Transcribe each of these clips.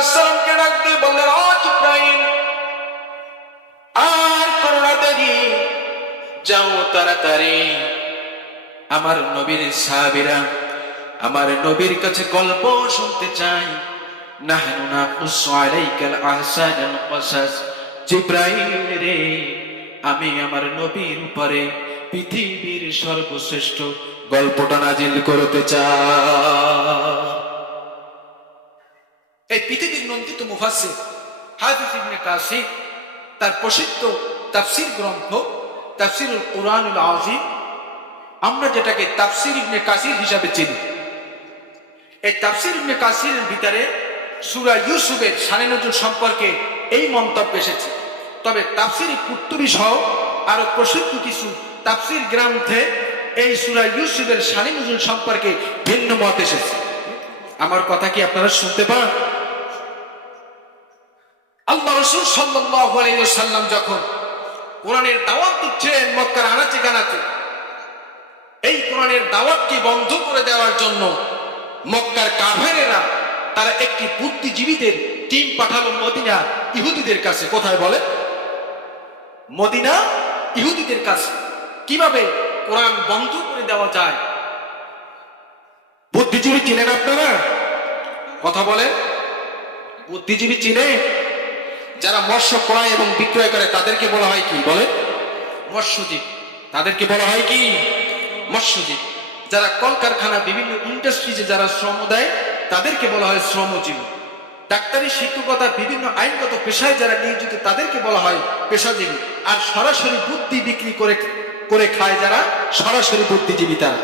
আসসালামকে ডাক বললেন, ও আর করোনা যাও তাড়াতাড়ি। আমার নবীর আমার নবীর কাছে গল্প শুনতে চাই আমি আমার নবীর উপরে পৃথিবীর সর্বশ্রেষ্ঠ গল্পটা নাজিল করতে চাই। এই পৃথিবীর নন্দিত মুফাসসির, হাফিজ ইবনে কাসির তার প্রসিদ্ধ তাফসির গ্রন্থ, তাফসিরুল কোরআনুল আজিম আমরা যেটাকে তাফসির ইবনে কাসির হিসাবে চিনি। এই তাফসির ইবনে কাসিরের ভিতরে সূরা ইউসুফের শানে নজরুল সম্পর্কে এই মন্তব্য এসেছে। তবে তাফসির কুর্তুবি সহ আরও প্রসিদ্ধ কিছু তাফসির গ্রন্থে এই সূরা ইউসুফের শানে নজরুল সম্পর্কে ভিন্ন মত এসেছে। আমার কথা কি আপনারা শুনতে পান? রসুল ওয়াসাল্লাম যখন কোরআনের দাওয়াত দিচ্ছেন মক্কার আনাচে কানাচে, এই কোরআনের দাওয়াতকে বন্ধ করে দেওয়ার জন্য মক্কার কাফেরেরা তারা একটি বুদ্ধিজীবীদের টিম পাঠালো মদিনা ইহুদিদের কাছে। কোথায় বলে? মদিনা ইহুদিদের কাছে। কীভাবে কোরআন বন্ধ করে দেওয়া যায়? বুদ্ধিজীবী চিনেন আপনারা? কথা বলেন। বুদ্ধিজীবী চিনে যারা মৎস্য ক্রয় এবং বিক্রয় করে তাদেরকে বলা হয় কি? বলে মৎস্যজীব। তাদেরকে বলা হয় কি? মৎস্যজীব। যারা কলকারখানা বিভিন্ন ইন্ডাস্ট্রিজে যারা শ্রম দেয় তাদেরকে বলা হয় শ্রমজীবী। ডাক্তারি শিক্ষকতা বিভিন্ন আইনগত পেশায় যারা নিয়োজিত তাদেরকে বলা হয় পেশাজীবী। আর সরাসরি বুদ্ধি বিক্রি করে করে খায় যারা সরাসরি বুদ্ধিজীবী তারা।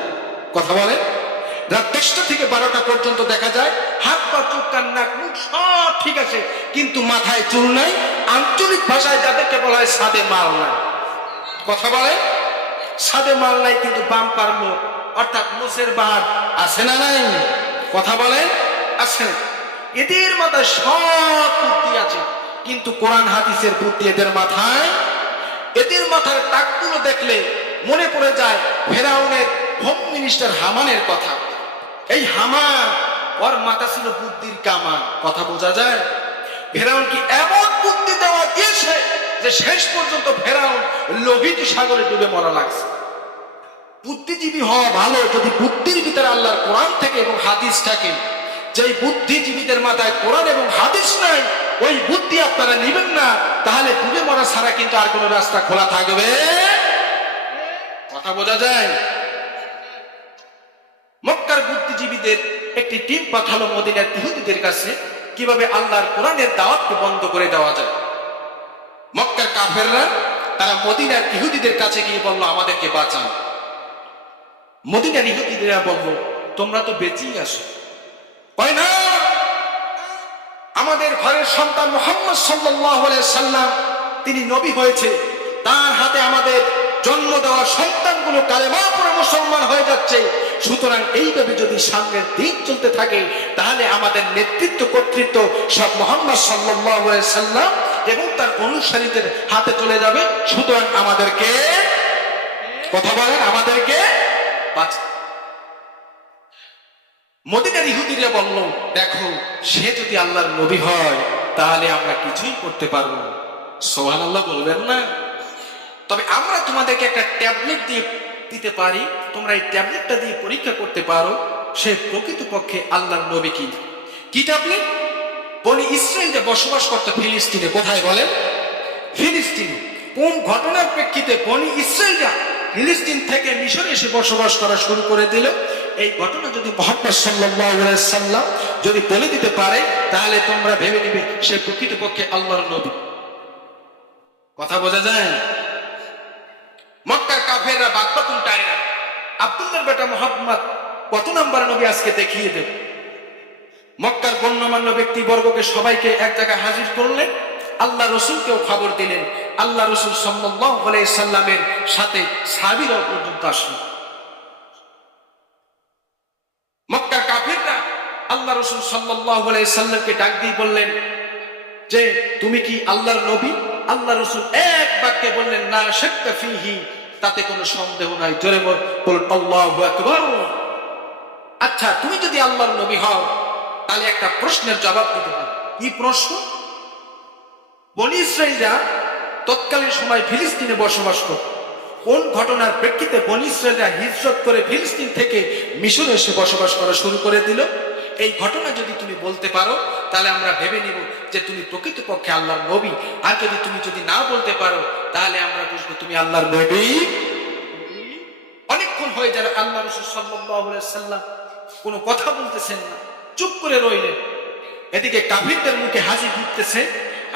কথা বলে রাত দশটা থেকে বারোটা পর্যন্ত দেখা যায়, হাত পা চোখ কান, নাক, মুখ সব ঠিক আছে, কিন্তু মাথায় চুল নাই, আঞ্চলিক ভাষায় যাদেরকে বলা হয় সাদে মাল নাই। কথা বলে? সাদে মাল নাই, কিন্তু বাম পার মুখ, অর্থাৎ মুসের বাহার, আছে না নাই? কথা বলে? আছে। এদের মাথায় সব বুদ্ধি আছে, কিন্তু কোরআন হাদিসের বুদ্ধি এদের মাথায়? এদের মাথার টাকগুলো দেখলে মনে পড়ে যায় ফেরাউনের হোম মিনিস্টার হামানের কথা। এই হামান ওর মাথা ছিল বুদ্ধির কামান। কথা বোঝা যায়? ফেরাউন কি এমন বুদ্ধি দেওয়া দিয়েছে যে শেষ পর্যন্ত ফেরাউন লোহিত সাগরে ডুবে মরা লাগছে? বুদ্ধিজীবী হওয়া ভালো যদি বুদ্ধির ভিতরে আল্লাহর কোরআন থেকে এবং হাদিস থাকে। যেই বুদ্ধিজীবীদের মাথায় কোরআন এবং হাদিস নাই, ওই বুদ্ধি আপনারা নেবেন না, তাহলে ডুবে মরা ছাড়া কিন্তু আর কোনো রাস্তা খোলা থাকবে? কথা বোঝা যায়? বুদ্ধিজীবীদের একটি টিম পাঠালো মদিনার ইহুদিদের কাছে, কীভাবে আল্লাহর কোরআনের দাওয়াতকে বন্ধ করে দেওয়া যায়। মক্কার কাফেররা তারা মদিনার ইহুদিদের কাছে গিয়ে বলল, আমাদেরকে বাঁচান। মদিনার ইহুদিরা বলল, তোমরা তো বেঁচেই আসো হয় না, আমাদের ঘরের সন্তান মোহাম্মদ আলাইহি সাল্লাম, তিনি নবী হয়েছে। তার হাতে আমাদের জন্ম দেওয়া সন্তানগুলো কালেমা পড়ে মুসলমান হয়ে যাচ্ছে। সুতরাং এইভাবে যদি সামনের দিন চলতে থাকে, তাহলে আমাদের নেতৃত্ব, কর্তৃত্ব সব মোহাম্মদ সাল্লাম এবং তার অনুসারীদের হাতে চলে যাবে। সুতরাং আমাদেরকে কথা বলেন, আমাদেরকে মদিনার ইহুদিরা বলল, দেখো, সে যদি আল্লাহর নবী হয়, তাহলে আমরা কিছুই করতে পারব সোহান আল্লাহ বলবেন না। তবে আমরা তোমাদেরকে একটা ট্যাবলেট দিয়ে দিতে পারি, তোমরা এই ট্যাবলেটটা দিয়ে পরীক্ষা করতে পারো, সে প্রকৃতপক্ষে আল্লাহর নবী কি? কি ট্যাবলেট? বনি ইসরায়েল যে বসবাস করতো ফিলিস্তিনে, কোথায় বলেন? ফিলিস্তিনে। কোন ঘটনার প্রেক্ষিতে বনি ইসরায়েলরা ফিলিস্তিন থেকে মিশরে এসে বসবাস করা শুরু করে দিল? এই ঘটনা যদি মোহাম্মদ সাল্লাম যদি বলে দিতে পারে, তাহলে তোমরা ভেবে নিবে সে প্রকৃতপক্ষে আল্লাহর নবী। কথা বোঝা যায়? কাফেররা বাগপাতুন টাইরা আব্দুল্লাহর বেটা মোহাম্মদ কত নাম্বার নবী আজকে দেখিয়ে দেব? মক্কার গণ্যমান্য ব্যক্তিবর্গকে সবাইকে এক জায়গায় হাজির করলেন, আল্লাহ রসুলকেও খবর দিলেন, আল্লাহ রসুল সাল্লাল্লাহু সাল্লামের সাথে সাহাবীরাও পর্যন্ত আসলো। মক্কার কাফেররা আল্লাহ রসুল সাল্লামকে ডাক দিয়ে বললেন, যে, তুমি কি আল্লাহর নবী? আল্লাহ রসুল এক বাক্যে বললেন, না ফিহি তাতে কোনো সন্দেহ নাই। জোরে বল বলুন, আল্লাহু আচ্ছা তুমি যদি আল্লাহর নবী হও, তাহলে একটা প্রশ্নের জবাব দিতে পারো। কি প্রশ্ন? বনি ইসরায়েলরা তৎকালীন সময় ফিলিস্তিনে বসবাস করত। কোন ঘটনার প্রেক্ষিতে বনি ইসরায়েলরা হিজরত করে ফিলিস্তিন থেকে মিশরে এসে বসবাস করা শুরু করে দিল? এই ঘটনা যদি তুমি বলতে পারো, তাহলে আমরা ভেবে নিব যে তুমি প্রকৃতপক্ষে আল্লাহর নবী। আর যদি তুমি যদি না বলতে পারো, তাহলে আমরা বুঝব তুমি আল্লাহর নবী। অনেকক্ষণ হয়ে যাবে আল্লাহ রসুল সাল্লাম কোনো কথা বলতেছেন না, চুপ করে রইলেন। এদিকে কাফিরদের মুখে হাসি ফুটতেছে,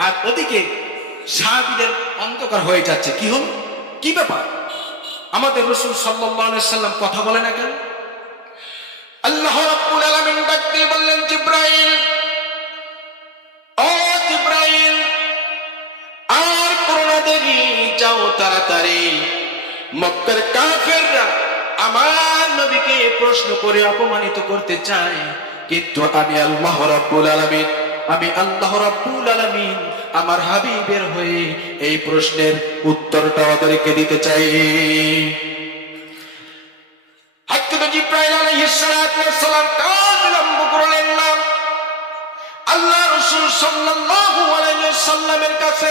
আর ওদিকে সাহাবিদের অন্ধকার হয়ে যাচ্ছে। কি হল? কি ব্যাপার? আমাদের রসুল সাল্লাম কথা বলে না কেন? আল্লাহ তাড়াতাড়ি। মক্কার কাফেররা আমার নবীকে প্রশ্ন করে অপমানিত করতে চায়, কিন্তু আমি আল্লাহ রাব্বুল আলামিন, আমি আল্লাহ রাব্বুল আলামিন আমার হাবিবের হয়ে এই প্রশ্নের উত্তরটা ওদেরকে দিতে চাই। আল্লাহ রাসূল সাল্লামের কাছে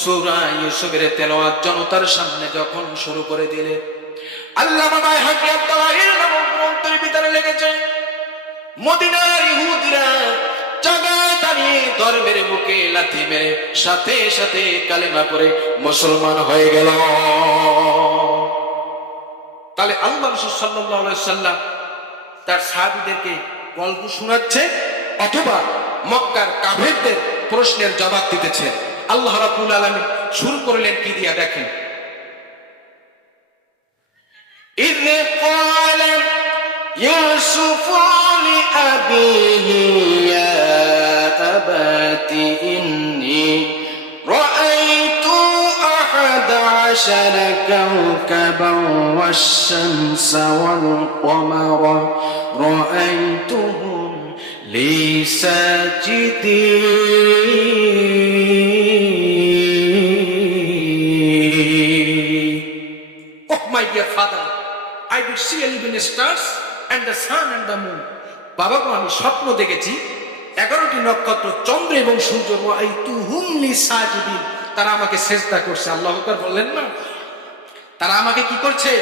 সূরা ইউসুফের তেলাওয়াত জনতার সামনে যখন শুরু করে দিলে আল্লাহ বাবা হাকিয়াত দালাইল নামক গ্রন্থের ভিতরে লেগেছে, মদিনার ইহুদিরা জায়গায় দাঁড়িয়ে ধর্মের বুকে লাথি মেরে সাথে সাথে কালেমা পরে মুসলমান হয়ে গেল। তাহলে আল্লাহ রসুল সাল্লাহ সাল্লাম তার সাহাবিদেরকে গল্প শোনাচ্ছে অথবা মক্কার কাফেরদের প্রশ্নের জবাব দিতেছে। আল্লাহ রাবুল আলমী শুরু করলেন কি দিয়া দেখেন إذ قال يوسف لأبيه يا أبت إني رأيت أحد عشر كوكبا والشمس والقمر رأيتهم لي ساجدين dear father, I did see eleven stars and the sun and the moon. বাবা গো আমি স্বপ্ন দেখেছি। এগারোটি নক্ষত্র চন্দ্র এবং সূর্য এই তুহুমলি সাজিদিন তারা আমাকে সেজদা করছে। আল্লাহ বললেন না। তারা আমাকে কি করছে?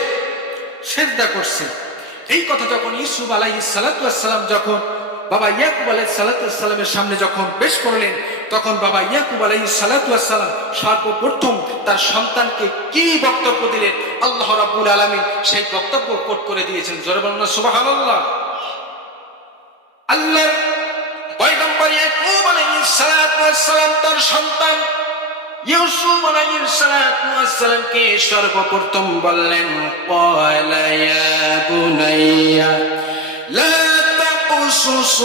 সেজদা করছে। এই কথা যখন ইসুফ আলাইহিস সালাম যখন বাবা ইয়াকুব আলাইহিস সালামের সামনে যখন পেশ করলেন, তখন বাবা ইয়াকুব আলাইহিস সালাম সর্বপ্রথম তার সন্তানকে কি বক্তব্য দিলেন? আল্লাহ রাব্বুল আলামিন সেই বক্তব্য কোট করে দিয়েছেন। জোরে বলুন না, সুবহানাল্লাহ। আল্লাহর পয়গম্বর ইয়াকুব আলাইহিস সালাম তার সন্তান ইউসুফ আলাইহিস সালামকে সর্বপ্রথম বললেন ইয়া বুনাইয়া তাকুসুস